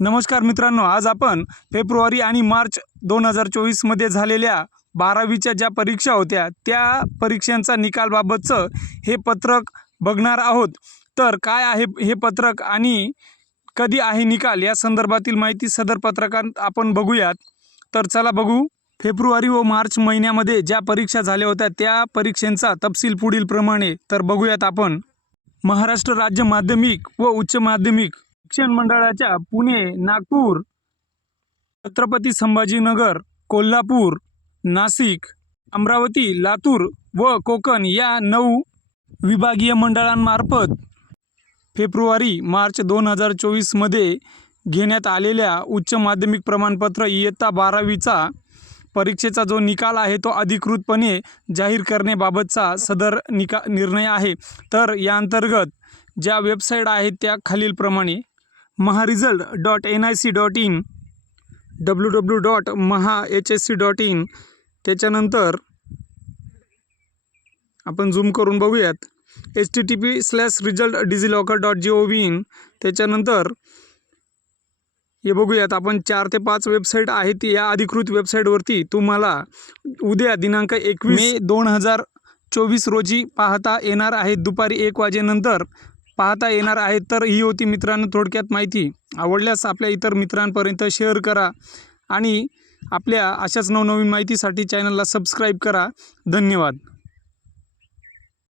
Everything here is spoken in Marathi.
नमस्कार मित्रांनो आज आपण फेब्रुवारी आणि मार्च दोन हजार चोवीसमध्ये झालेल्या बारावीच्या ज्या परीक्षा होत्या त्या परीक्षांचा निकालबाबतचं हे पत्रक बघणार आहोत. तर काय आहे हे पत्रक आणि कधी आहे निकाल या संदर्भातील माहिती सदर पत्रकात आपण बघूयात. तर चला बघू. फेब्रुवारी व मार्च महिन्यामध्ये ज्या परीक्षा झाल्या होत्या त्या परीक्षांचा तपशील पुढील प्रमाणे तर बघूयात आपण. महाराष्ट्र राज्य माध्यमिक व उच्च माध्यमिक शिक्षण मंडळाच्या पुणे नागपूर छत्रपती संभाजीनगर कोल्हापूर नाशिक अमरावती लातूर व कोकण या नऊ विभागीय मंडळांमार्फत फेब्रुवारी मार्च दोन हजार चोवीसमध्ये घेण्यात आलेल्या उच्च माध्यमिक प्रमाणपत्र इयत्ता बारावीचा परीक्षेचा जो निकाल आहे तो अधिकृतपणे जाहीर करण्याबाबतचा सदर निका निर्णय आहे. तर या अंतर्गत ज्या वेबसाईट आहेत त्या खालीलप्रमाणे. Maharesult dot N I C dot in W W dot Maha H S C dot in. त्याच्यानंतर आपण झूम करून बघूयात. H T T P slash result DigiLocker dot G O V in. त्याच्यानंतर हे बघूयात आपण चार ते पाच वेबसाईट आहेत या अधिकृत वेबसाईटवरती तुम्हाला उद्या दिनांक एकवीस मे दोन हजार चोवीस रोजी पाहता येणार आहेत. दुपारी एक वाजेनंतर पाहता येणार आहेत तर ही होती मित्रांनो थोडक्यात माहिती. आवडल्यास आपल्या इतर मित्रांपर्यंत शेअर करा आणि आपल्या अशाच नवनवीन माहितीसाठी चॅनलला सबस्क्राईब करा. धन्यवाद.